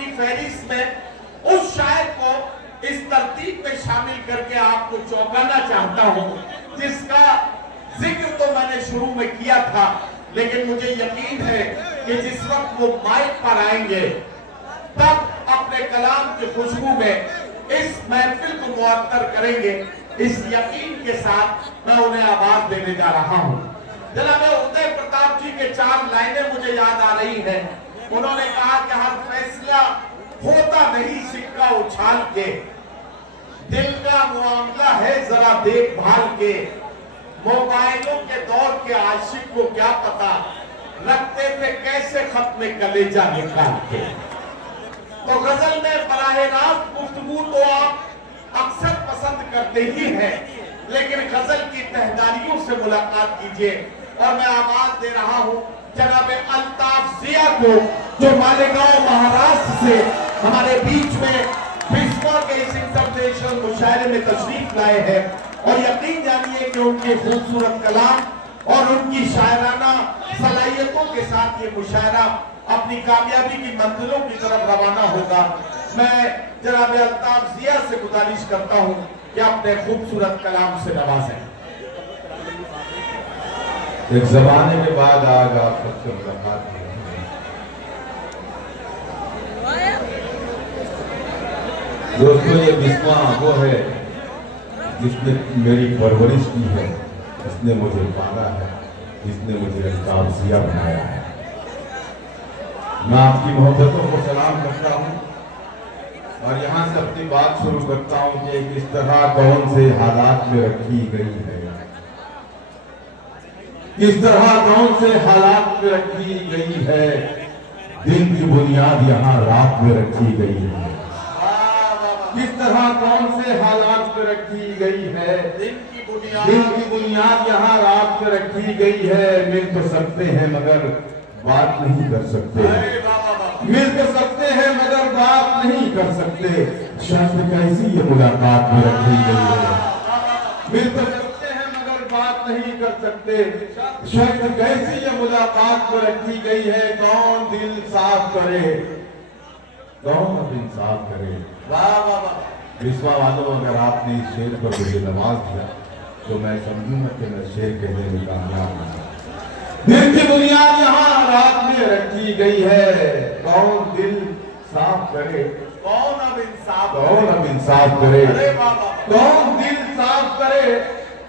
अपनी फहरिस्त में उस शायर को इस तरतीब में शामिल करके आपको चौंकाना चाहता हूं, जिसका जिक्र तो मैंने शुरू में किया था, लेकिन मुझे यकीन है कि जिस वक्त वो माइक पर आएंगे तब अपने कलाम की खुशबू में इस महफिल को मुअत्तर करेंगे। इस यकीन के साथ मैं उन्हें आवाज देने जा रहा हूं। जनाब उदय प्रताप जी के 4 लाइनें मुझे याद आ रही हैं। उन्होंने कहा कि हर फैसला होता नहीं सिक्का उछाल के, दिल का मामला है जरा देखभाल के, मोबाइलों के दौर के आशिक को क्या पता रखते थे कैसे खत में कलेजा निकाल के। तो गजल में बराह रास्त गुफ्तगू तो आप अक्सर पसंद करते ही हैं, लेकिन गजल की तहदारियों से मुलाकात कीजिए। और मैं आवाज दे रहा हूं जनाब अल्ताफ जिया को, जो मालेगांव महाराष्ट्र से हमारे बीच में बिस्वा के इस इंटरनेशनल मुशायरे में तशरीफ लाए हैं। और यकीन जानिए कि उनके खूबसूरत कलाम और उनकी शायराना सलाहियतों के साथ ये मुशायरा अपनी कामयाबी की मंजिलों की तरफ रवाना होगा। मैं जनाब अल्ताफ जिया से गुजारिश करता हूं कि अपने खूबसूरत कलाम से नवाजें। एक जमाने के बाद आज आप सबसे मुलाकात हुई। दोस्तों, ये बिस्वा वो है जिसने मेरी परवरिश की है, जिसने मुझे पाला है, जिसने मुझे अल्ताफ जिया बनाया है। मैं आपकी मोहब्बतों को सलाम करता हूँ और यहाँ से अपनी बात शुरू करता हूँ कि किस तरह कौन से हालात में रखी गई है, किस तरह कौन से हालात में रखी गई है। दिन की बुनियाद यहाँ रात में रखी गई है, किस तरह कौन से हालात में रखी गई है। दिन की बुनियाद यहाँ रात में रखी गई है। मिल तो सकते हैं मगर बात नहीं कर सकते, मिल तो सकते हैं मगर बात नहीं कर सकते। शर्त कैसी ये मुलाकात में रखी गई है। मिल तो सकते हैं मगर बात नहीं कर सकते। शर्त कैसी ये मुलाकात में रखी गई है। कौन दिल साफ करे, कौन अब इंसाफ करे। वाह वाह वाह। विश्वा वालों, अगर आपने इस शेर पर मुझे नवाज दिया तो मैं समझूंगा कि मैं शेर कहने में कामयाब हूँ। दिल की बुनियाद यहाँ रात में रखी गई है। कौन दिल साफ करे, कौन अब इंसाफ करे, कौन दिल साफ करे,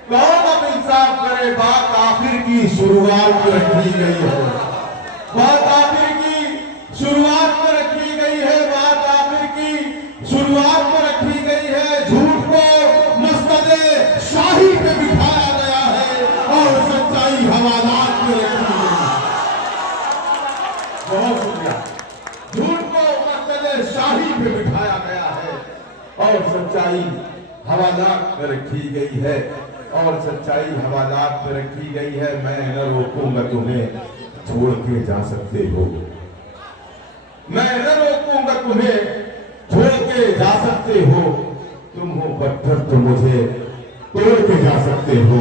कौन अब इंसाफ करे। बात आखिर की शुरुआत में रखी गई है, बात आखिर की शुरुआत में रखी गई है, बात आखिर की शुरुआत में रखी गई है। झूठ को मस्तदे शाही पे बिठाया गया है और सच्चाई हवालात में रखी गई है। बहुत शुक्रिया। झूठ को मस्तदे शाही पे बिठाया गया है और सच्चाई हवालात में रखी गई है, और सच्चाई हवालात में रखी गई है। मैं न रोकूंगा तुम्हें, छोड़ के जा सकते हो। मैं न रोकूंगा तुम्हें, छोड़ के जा सकते हो। तुम हो पत्थर तो मुझे तोड़ के जा सकते हो।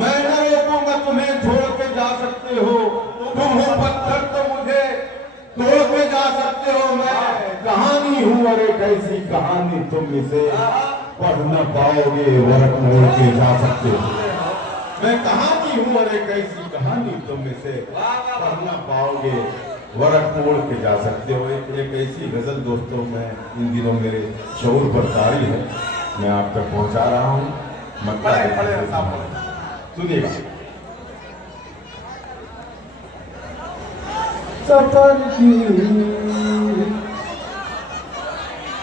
मैं न रोकूंगा तुम्हें, छोड़ के जा सकते हो। तुम हो पत्थर तो मुझे तोड़ के जा सकते हो। मैं कहानी हूँ और एक ऐसी कहानी तुम इसे पढ़ न पाओगे, वरक मोड़ के जा सकते हो। मैं कहानी हूँ और एक ऐसी कहानी तुम इसे पढ़ न पाओगे, वरक मोड़ के जा सकते हो। एक ऐसी गजल दोस्तों, मैं इन दिनों मेरे शऊर पर तारी है, मैं आप तक पहुंचा रहा हूँ। सुनिएगा। सफर की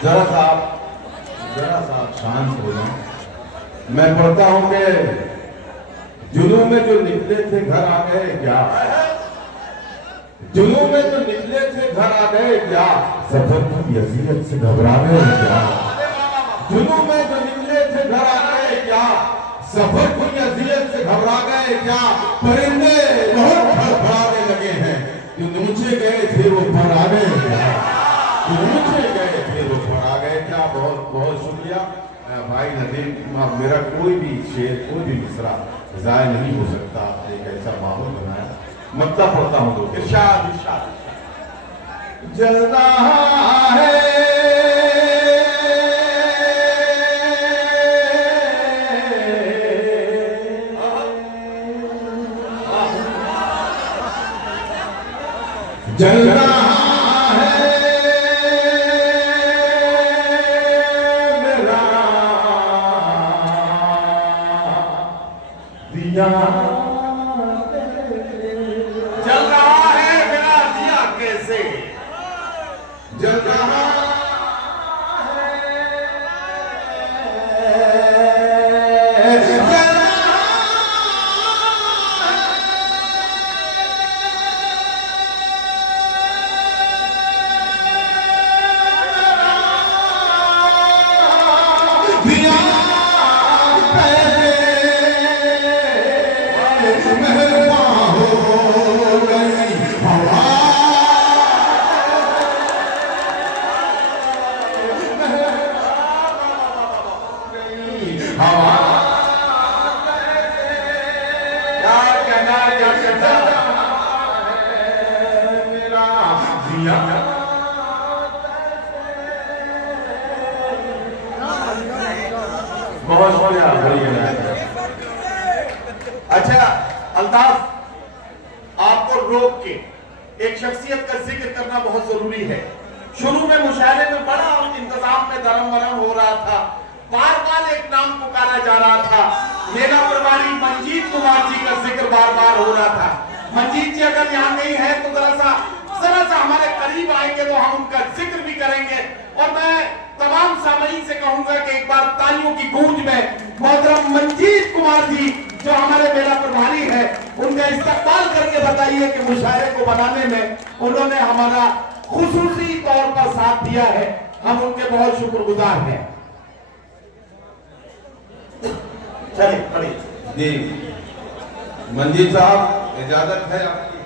जरा सा शांत हो जाए। मैं पढ़ता हूँ कि जुनू में जो निकले थे घर आ गए क्या, जुनू में जो निकले थे घर आ गए क्या, सफर की अज़ियत से घबरा गए क्या। जुनू में जो निकले थे घर आ गए क्या, सफर की अज़ियत से घबरा गए क्या। परिंदे बहुत फड़फड़ाने लगे हैं, जो नीचे गए थे वो पर आ गए क्या, जो नीचे गए थे वो पर आ गए क्या। बहुत बहुत शुक्रिया भाई नदीम। मेरा कोई भी शेर, कोई भी मिसरा ज़ाय नहीं हो सकता। आपने एक ऐसा माहौल बनाया। मक्ता पढ़ता हूँ तो इरशाद इरशाद। जल रहा रहा बहुत बढ़िया। अच्छा अल्ताफ, आपको रोक के एक शख्सियत का जिक्र करना बहुत जरूरी है। शुरू में मुशायरे में बड़ा इंतजाम में दरम वरम हो रहा था, बार बार एक नाम पुकारा जा रहा था, मेरा प्रभारी मंजीत कुमार जी का जिक्र बार बार हो रहा था। मंजीत जी अगर यहाँ नहीं है तो जरा सा हमारे करीब आएंगे तो हम उनका जिक्र भी करेंगे। और मैं तमाम सामईन से कहूंगा कि एक बार तालियों की गूंज में मोहतरम मंजीत कुमार जी जो हमारे मेला प्रभारी है उनका इस्तकबाल करके बताइए कि मुशायरे को बनाने में उन्होंने हमारा खुसूसी तौर पर साथ दिया है, हम उनके बहुत शुक्रगुजार हैं। चलिए पढ़िए जी। मंजीत साहब इजाजत है आपकी?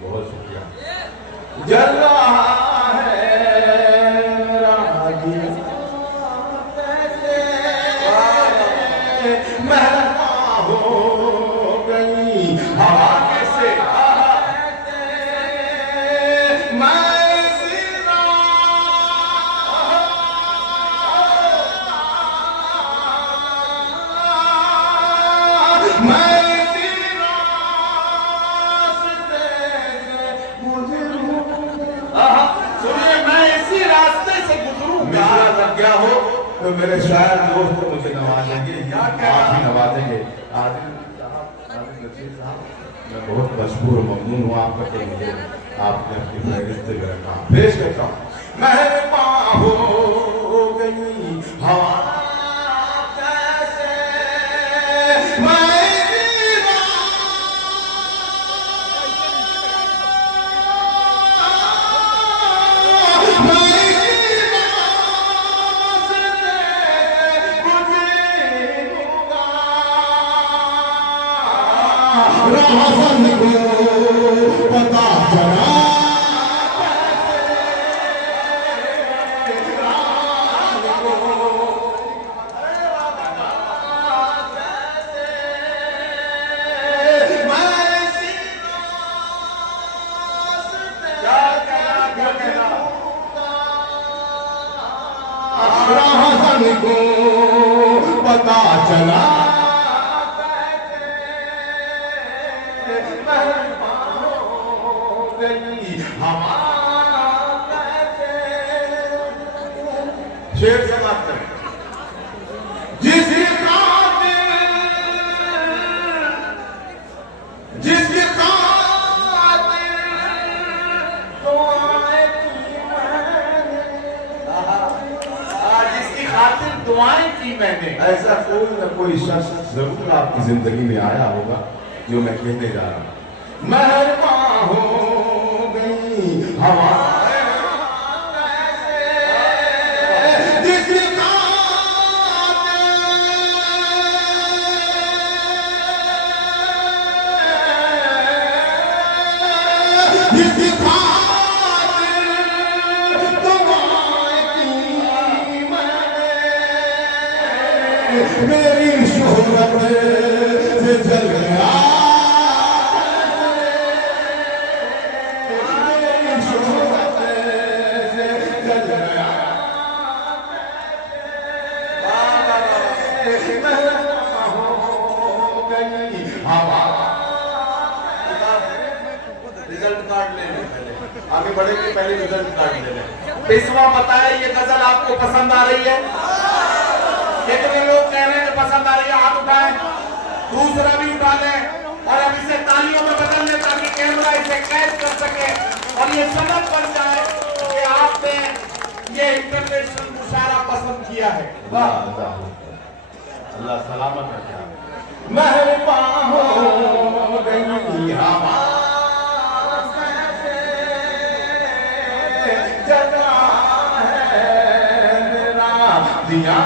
बहुत शुक्रिया। जल रहा है महरमा हो गई हवा कैसे तो मेरे शायर दोस्त मुझे नवाजेंगे, आप भी नवाजेंगे। मैं बहुत मशहूर ममनून हूँ आपका कि मुझे आपने अपनी फहरिस्त में रखा। पेश करता हूँ। मेहरबा हो गई हवा कैसे राहसन को पता चला राहसन को पता चला शेर से बात करें। जिसके खातिर दुआएं की मैंने। ऐसा कोई ना कोई शख्स जरूर आपकी जिंदगी में आया होगा जो मैं कहने जा रहा हूं। मेहरबा हो गई हवा मेरी शोहरत से जल गया मेरी शोहरत से जल गया हो गई हवा। रिजल्ट कार्ड ले लें पहले, आगे बढ़े के पहले रिजल्ट कार्ड ले लें। पेशवा बताए ये गजल आपको पसंद आ रही है? कितने लोग कह रहे हैं पसंद आ रही है? हाथ उठाएं, दूसरा भी उठा लें और अब इसे तालियों में बदल लें ताकि कैमरा इसे कैद कर सके और ये सबक बन जाए कि आप किया है। अल्लाह अल्लाह अल्लाह सलामत रखे। मेहरबान हो गई हवा जगा है मेरा दिया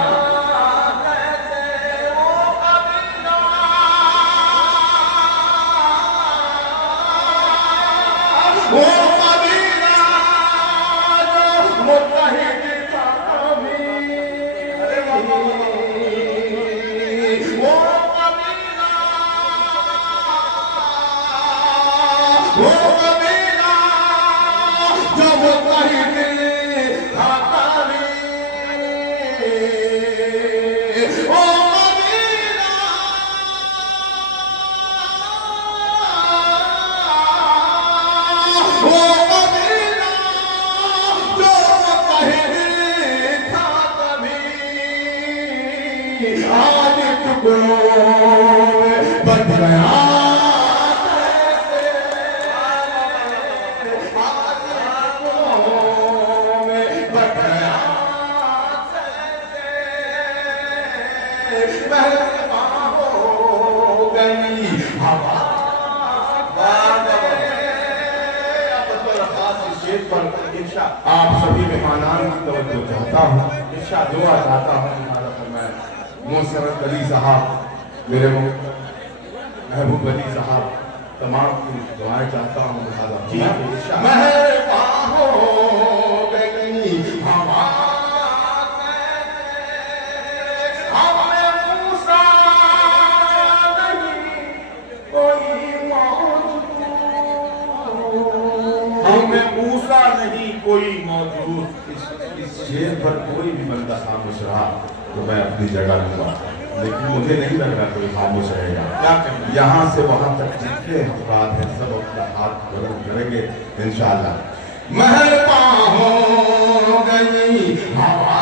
बच गया आप सभी मेहमानान की तवज्जो चाहता हूँ, इर्शाद दुआ चाहता हूँ। मोहसिन अली साहब, मेरे महबूब अली साहब, तमाम की दुआएं चाहता हूँ। जी मेहरबान हो गई हवा हमें मूसा नहीं कोई मौजूद, हमें मूसा नहीं कोई मौजूद। इस शेर पर कोई भी बंदा खामोश रहा तो मैं अपनी जगह लूंगा, लेकिन मुझे नहीं लग रहा कोई खामोश रहेगा। क्या करें? यहाँ से वहां तक जितने अफराद हैं सब अपना हाथ बुलंद करेंगे इंशाअल्लाह। मेहरबान हो गई हवा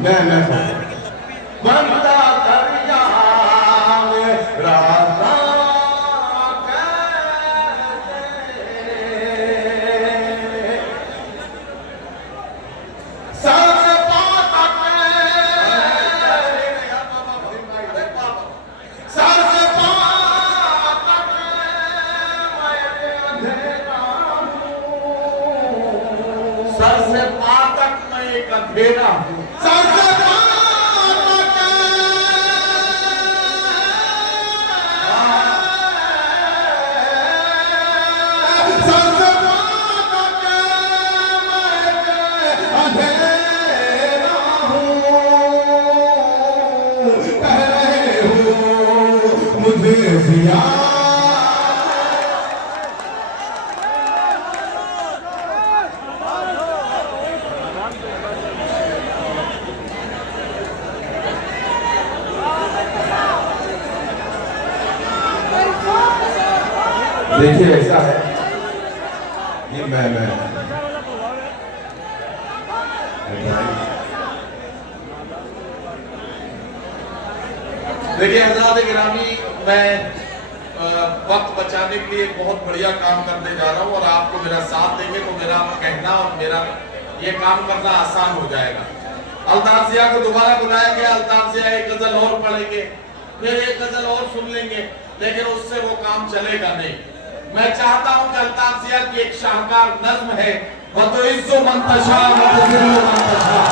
मैं बंदा दरिया में राजा सर से पातक में एक अंधेरा हूँ। देखिए ऐसा है, ये मैं देखिए हज़रात गिरामी, मैं वक्त बचाने के लिए बहुत बढ़िया काम करने जा रहा हूँ और आपको मेरा साथ देंगे तो मेरा कहना और मेरा ये काम करना आसान हो जाएगा। अल्ताफ ज़िया को दोबारा बुलाया गया, अल्ताफ ज़िया एक गजल और पढ़ेंगे, फिर एक गजल और सुन लेंगे, लेकिन उससे वो काम चलेगा नहीं। मैं चाहता हूं कि अल्ताफ ज़िया की एक शाहकार नज्म है, वतुइज़्ज़ु मन तशा व तुज़िल्लु मन तशा।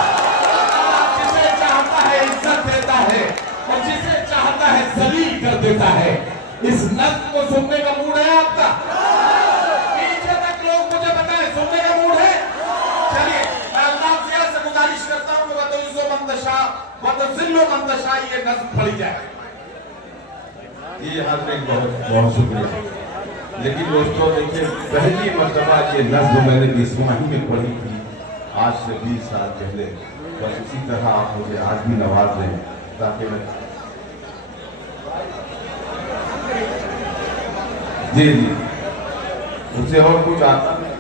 है इज्जत देता है और जिसे चाहता है जलील कर देता है। इस नज्म को सुनने का मूड है आपका? पीछे तक लोग मुझे बताएं, सुनने का मूड है? चलिए मैं अल्लाह से गुजारिश करता हूं कि वतज़िल्लु मन तशा ये नज्म पढ़ी जाए। जी हाज़रीन, बहुत बहुत शुक्रिया। लेकिन दोस्तों देखिए, पहली मर्तबा ये नज्म मैंने 20वां में पढ़ी थी आज से 20 साल पहले। बस इसी तरह आप मुझे आज भी नवाज दें ताकि मैं जी उससे और कुछ आता नहीं।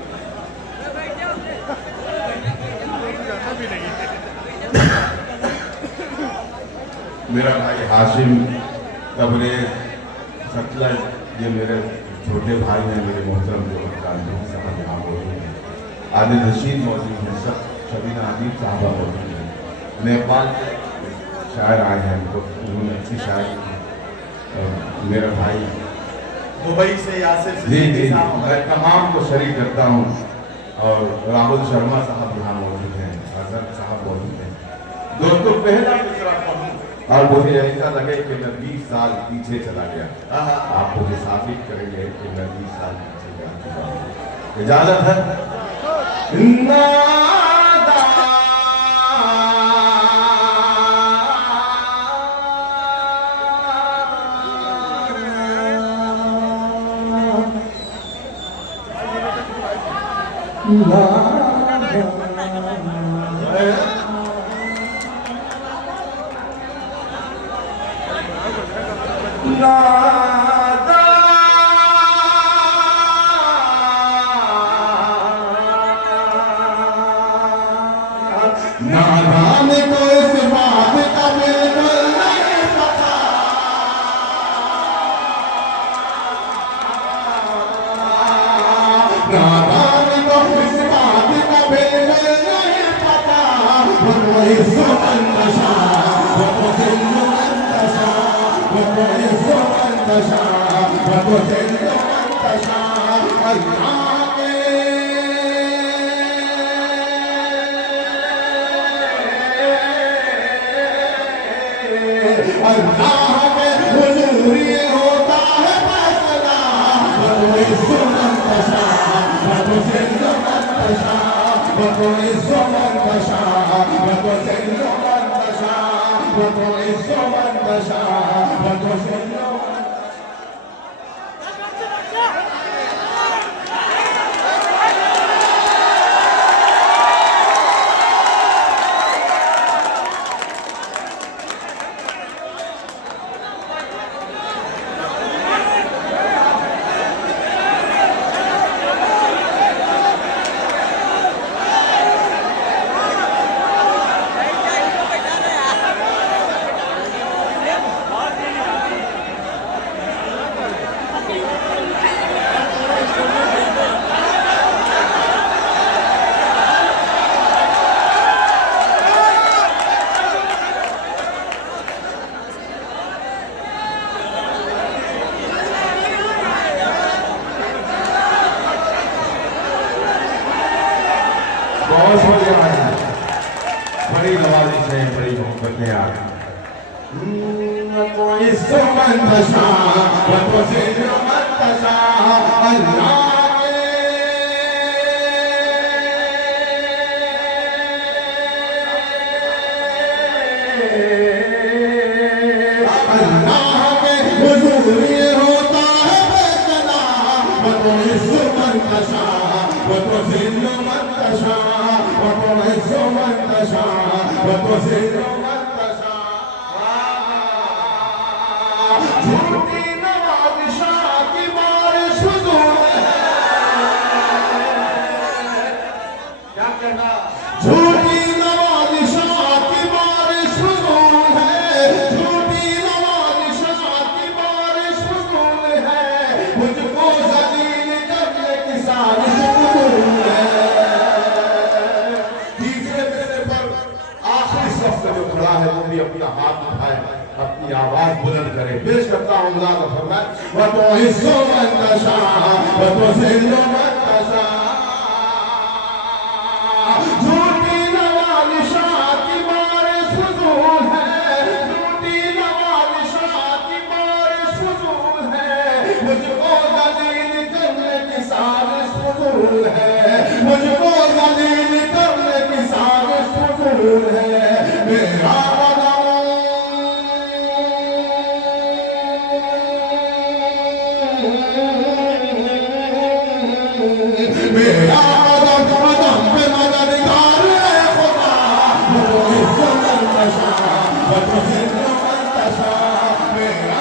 मेरा भाई हाशिम तबरेज सतलज, ये मेरे छोटे भाई हैं, मेरे मोहतरम जो गांधी साहब यहाँ मौजूद हैं, आदिल रशीद मौजूद हैं, सब शबीना आदिल साहबा मौजूद हैं, नेपाल के शायर आए हैं, उन्होंने अच्छी शायरी की। मेरा भाई दुबई से यासिर जी मैं तमाम को शरीक करता हूँ। और राहुल शर्मा साहब यहाँ मौजूद हैं, अजहर साहब मौजूद हैं। दोस्तों पहला दूसरा पढ़ूं और मुझे ऐसा लगे कि मैं 20 साल पीछे चला गया। आप मुझे साबित करेंगे कि मैं 20 साल पीछे जा चुका हूँ। इजाजत है? नादान को इस बात का बिल्कुल नहीं पता, नादान को इस बात का बिल्कुल नहीं पता। वो कोई सुमंदशा, वो कोई सुमंदशा, वो कोई सुमंदशा, वो कोई सुमंदशा। अल्लाह अल्लाह के हुजूर ये होता है फैसला। वो कोई सुमंदशा, वो कोई सुमंदशा, वो कोई सुमंदशा, वो कोई सुमंदशा, वो कोई सुमंदशा, वो कोई बहुत शुक्रिया भाई, बड़ी नवाजी से बड़ी मोहब्बतें आ गई। कोई सुमंदशा, कोई सुमंदशा, अल्लाह के हुजूर ये होता है फैसला। कोई सुमंदशा, कोई सुमंदशा, झूठी नवाज़िशां की बारिश हुजूर है। क्या कहना? झूठी नवाज़िशां की बारिश हुजूर है, झूठी नवाज़िशां की बारिश हुजूर है। मुझको ज़लील करने की साजिश हुजूर है। खड़ा है वो भी अपना हाथ उठाए, अपनी आवाज बुलंद करे। पेश करता हूँ अल्लाह का फरमान, वो तो हिस्सो मंदशा, वो तो सिल्लो मंदशा। झूठी नवाज़िशां की बारिश हुजूर है, फजूल है, मुझको जलील करने की साजिश फजूल है। मेरा मेरा कदम पे मददगार है खुदा, वो इज्जो मंतशा, वो इज्जो मंतशा। मेरा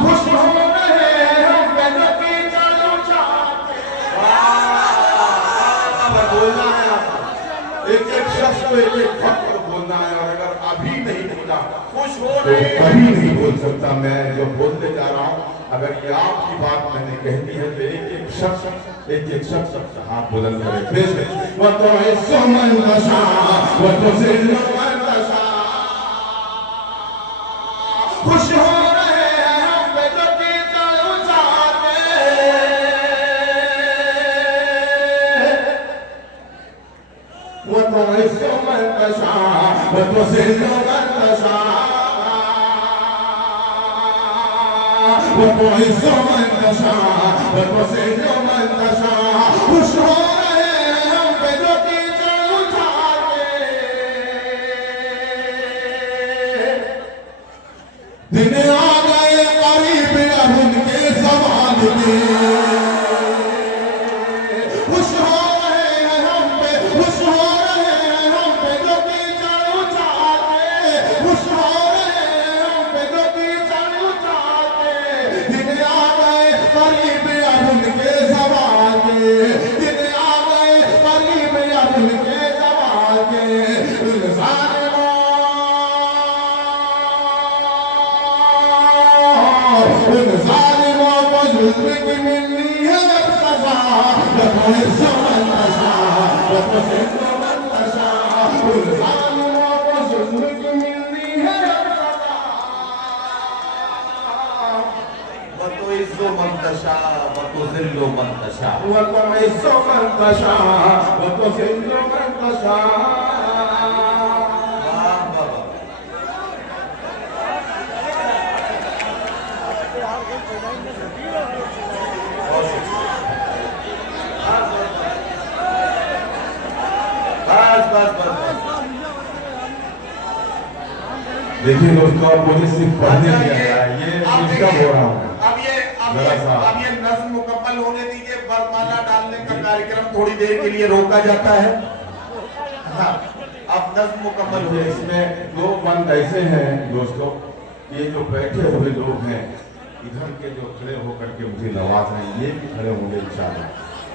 खुश हो रहे हम बेनकी चालू चाहते। बोलना है आपको, एक एक शख्स को एक एक फक्र बोलना है, और अगर अभी नहीं बोला खुश हो रहे तो कभी नहीं बोल सकता। मैं जो बोलने जा रहा हूँ, अगर ये आपकी बात मैंने कह दी है तो एक एक शख्स हाथ बुलंद करे। फिर वो तो इज्जो मन तशा, वो तो जिल्लो मन तशा। खुश हो रहे हैं हम बेनकी चालू चाहते। वो तो इज्जो मन तशा, वो तो जिल्लो मन तशा। वो तो इज्जो मन तशा, वो तो जिल्लो मन तशा। खुश हो रहे हैं हम बेनकी चालू चाहते। दिन आ गए करीब अब उनके ज़माने के। खुश हो रहे हैं हम पे, खुश हो रहे हैं हम बेनकी चालू चाहते। खुश हो रहे हैं हम बेनकी चालू चाहते। दिन आ गए करीब अब उनके ज़माने, दिन आ गए करीब अब उनके ज़माने। उन ज़ालिमों को जुल्म की मिलनी है अब सज़ा। वो तो इज्जो मन तशा, वो तो जिल्लो मन तशा। उन ज़ालिमों को जुल्म की मिलनी है अब सज़ा। वो तो इज्जो मन तशा, वो तो जिल्लो मन तशा। वो तो इज्जो मन तशा, वो तो जिल्लो मन तशा। देखिए दोस्तों, अब मुझे सिर्फ पढ़ने दिया है, ये डिस्टर्ब हो रहा हूँ। अब ये नज्म मुकम्मल होने दीजिए। वरमाला डालने का कार्यक्रम थोड़ी देर के लिए रोका जाता है। हाँ, अब नज्म मुकम्मल हो। इसमें दो बंद ऐसे हैं दोस्तों, ये जो बैठे हुए लोग हैं इधर के, जो खड़े होकर के मुझे नवाज हैं, ये भी खड़े होंगे इंशाअल्लाह।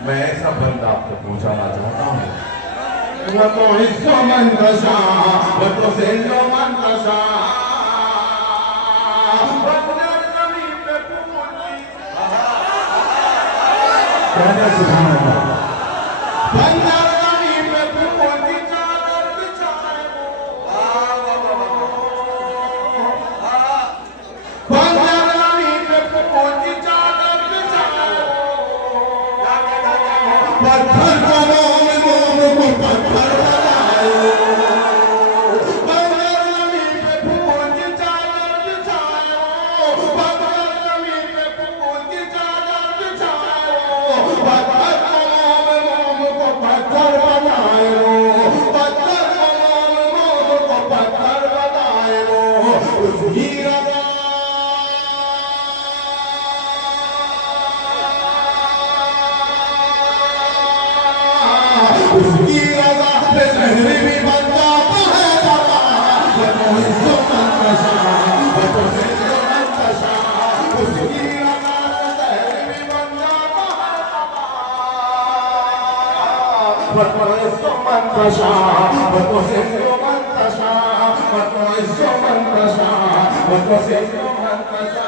मैं ऐसा बंद आप तक पहुँचाना चाहता हूँ। वो तो इज्जो मन तशा, वो तो जिल्लो मन तशा। कहना सुभान अल्लाह। बंदर गनी पे फूलती चादर बिछाए वो। बंदर गनी पे फूलती चादर बिछाए वो। पत्थर को मोम को पत्थर बनाए वो। बंदर गनी पे फूलती चादर बिछाए वो। बंदर गनी पे फूलती चादर बिछाए वो। पत्थर को पत्थर बनाए वो। पत्थर को पत्थर बनाए वो। उसकी रज़ा, उसकी रज़ा पे शहर भी बन जाता है दवा। वो तो इज्जो मन तशा, वो तो जिल्लो मन तशा। उसकी रज़ा पे शहर भी बन जाता है दवा। वो तो इज्जो मन तशा, वो तो जिल्लो मन तशा। वो तो इज्जो मन तशा, वो तो जिल्लो मन तशा।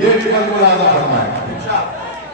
ये भी मुलाजा फरमाए.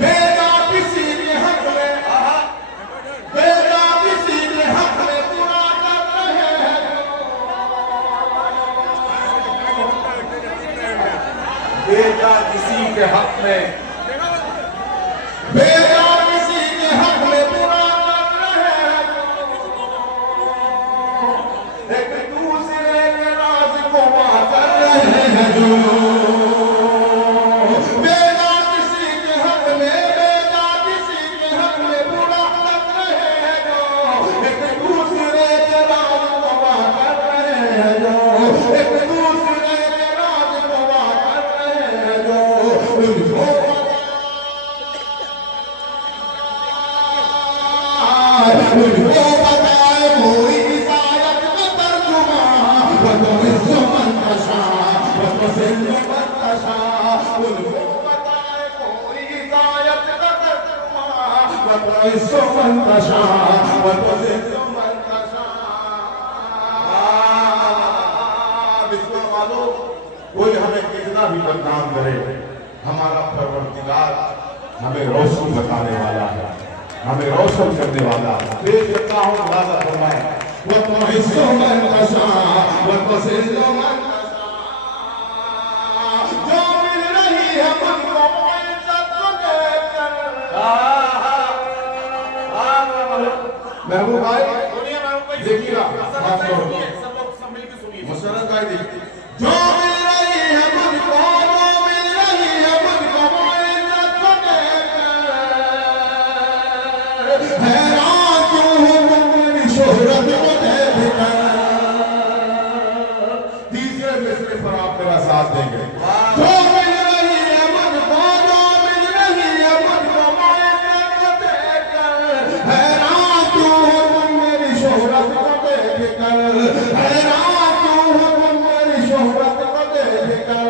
बेटा किसी के हक में बेटा किसी के हक में बुरा कर रहे हैं, एक दूसरे के राज को माफ कर रहे हैं जो. बेटा किसी के हक में बुरा कर रहे हैं जो, एक दूसरे के राज को माफ कर रहे हैं जो, एक दूसरे के राज को माफ कर रहे हैं जो. उनको बताए कोई हिदायत का तर्जुमा. वतुइज़्ज़ मन तशाअ वतुज़िल्लु मन तशाअ. उनको बताए कोई हिदायत का तर्जुमा. वतुइज़्ज़ मन तशाअ वतुज़िल्लु मन तशाअ. विश्वास वालों, कोई हमें कितना भी बदनाम करे, हमारा परवरदिगार हमें रोशन बताने वाला है, हमें रोशन करने वाला है. पेश करता हूँ मुलाजा फरमाए. वतुइज़्ज़ मन तशाअ वतुज़िल्लु मन तशाअ. जो मिल रही है मुझको इज्जत को देकर. महबूब भाई देखिए सब लोग मिल के सुनिए. मुसरत भाई देखिए. जो मिल रही है मुझको, जो मिल रही है मुझको इज्जत को देकर. हैरान क्यों हूँ मेरी शोहरत को देखकर. तीसरे मिसरे पर आप मेरा साथ देंगे. जो मिल रही है मुझको, जो मिल रही है मुझको इज्जत को देखकर. हैरान क्यों हूँ मेरी शोहरत को देखकर. हैरान क्यों हूँ मेरी शोहरत को देखकर.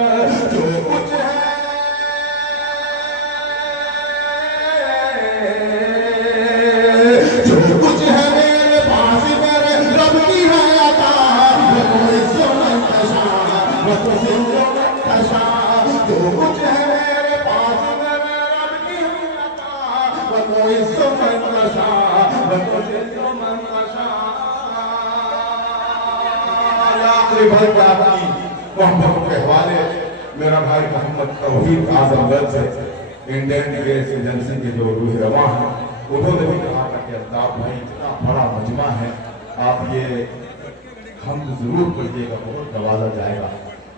जो कुछ है मेरे पास मेरे रब की है अता. वतुइज़्ज़ मन तशाअ वतुज़िल्लु मन तशाअ. जो कुछ है मेरे पास मेरे रब की है अता. वतुइज़्ज़ मन तशाअ वतुज़िल्लु मन तशाअ. आखिरी भाई की आपकी मोहब्बत के हवाले मेरा भाई मोहम्मद तौहीद आजमगढ़ से इंडियन गैस एजेंसी के जो रूह रवा हैं, उन्होंने भी कहा था कि अल्ताफ भाई इतना बड़ा मजमा है, आप ये हम जरूर पढ़िएगा, बहुत नवाजा जाएगा.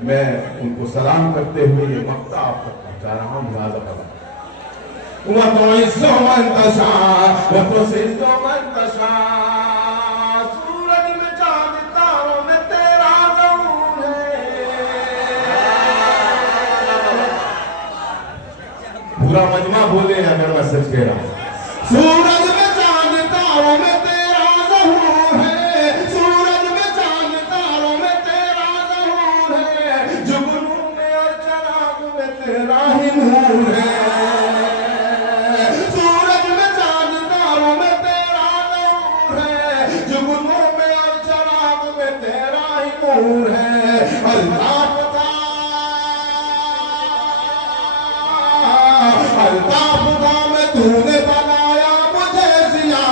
मैं उनको सलाम करते हुए ये मक्ता आप तक पहुँचा रहा हूँ. मुलाजा करा. वतुइज़्ज़ मन तशाअ वतुज़िल्लु मन तशाअ. सूरज में चांद तारों में तेरा ज़हूर है. पूरा मजमा बोले अगर मैं सच कह रहा हूँ. सूरज में चांद तारों में तेरा ज़हूर है. सूरज में चांद तारों में तेरा ज़हूर है. जुगनू में और चराग में तेरा ही नूर है. सूरज में चांद तारों में तेरा ज़हूर है. जुगनू में और चराग में तेरा ही नूर है. अल्ताफ था मैं तूने बनाया मुझे जिया.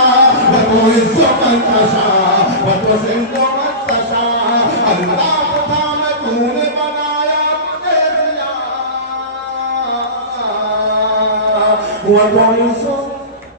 वतुइज़्ज़ मन तशाअ वतुज़िल्लु मन तशाअ. अल्ताफ था मैं तूने बनाया मुझे जिया. वतुइज़्ज़